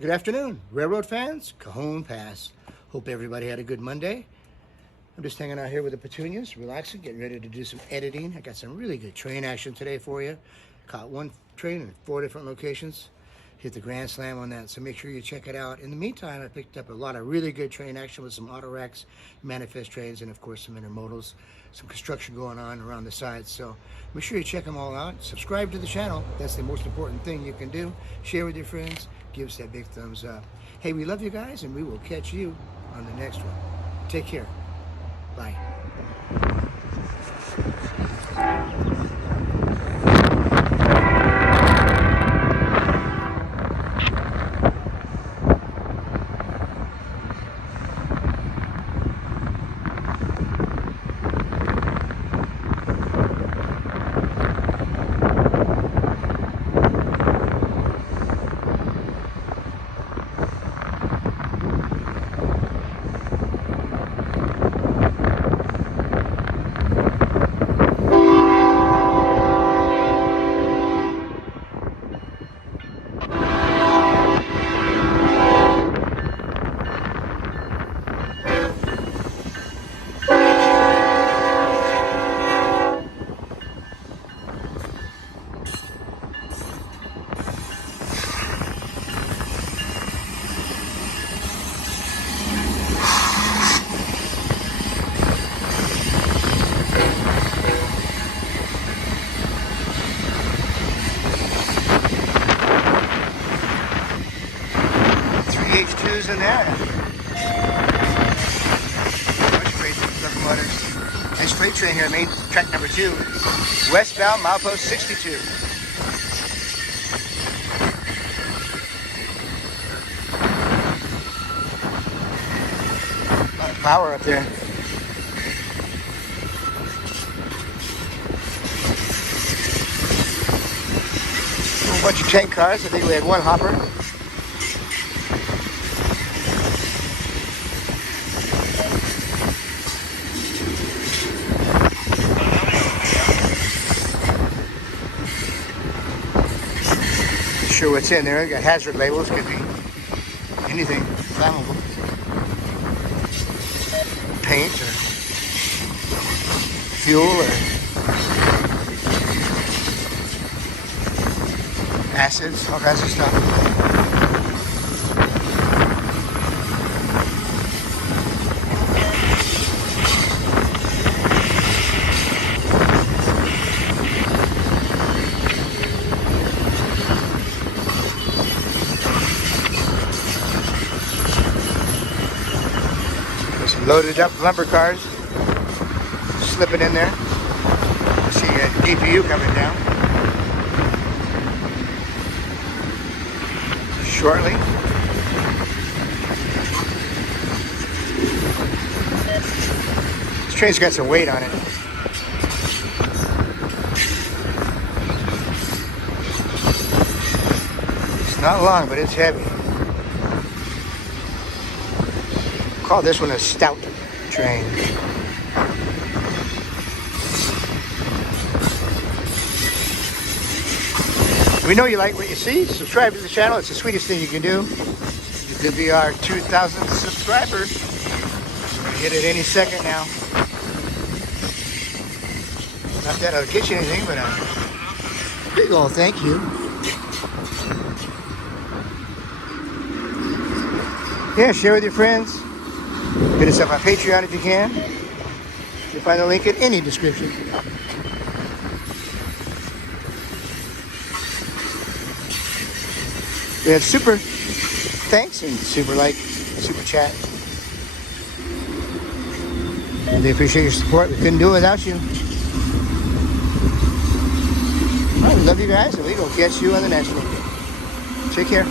Good afternoon, railroad fans, Cajon Pass. Hope everybody had a good Monday. I'm just hanging out here with the petunias, relaxing, getting ready to do some editing. I got some really good train action today for you. Caught one train in 4 different locations. Hit the grand slam on that, so make sure you check it out. In the meantime, I picked up a lot of really good train action with some auto racks, manifest trains, and of course some intermodals. Some construction going on around the sides, so make sure you check them all out. Subscribe to the channel. That's the most important thing you can do. Share with your friends. Give us that big thumbs up. Hey, we love you guys, and we will catch you on the next one. Take care. Bye. 3H2s in there. Bunch of great locomotives. Nice freight train here, main track number 2. Westbound, milepost 62. A lot of power up there. A bunch of tank cars. I think we had one hopper. Sure what's in there. Got hazard labels. Could be anything flammable. Paint or fuel or acids, all kinds of stuff. Loaded up lumber cars, slipping in there. I see a DPU coming down shortly. This train's got some weight on it. It's not long, but it's heavy. Call this one a stout train. We know you like what you see. Subscribe to the channel. It's the sweetest thing you can do. You could be our 2,000th subscriber. We're gonna hit it any second now. Not that I'll get you anything, but a big ol' thank you. Yeah, share with your friends. Hit us up on Patreon if you can. You'll find the link in any description. We have super thanks and super like, super chat. Really appreciate your support. We couldn't do it without you. All right, we love you guys, and we will catch you on the next one. Take care.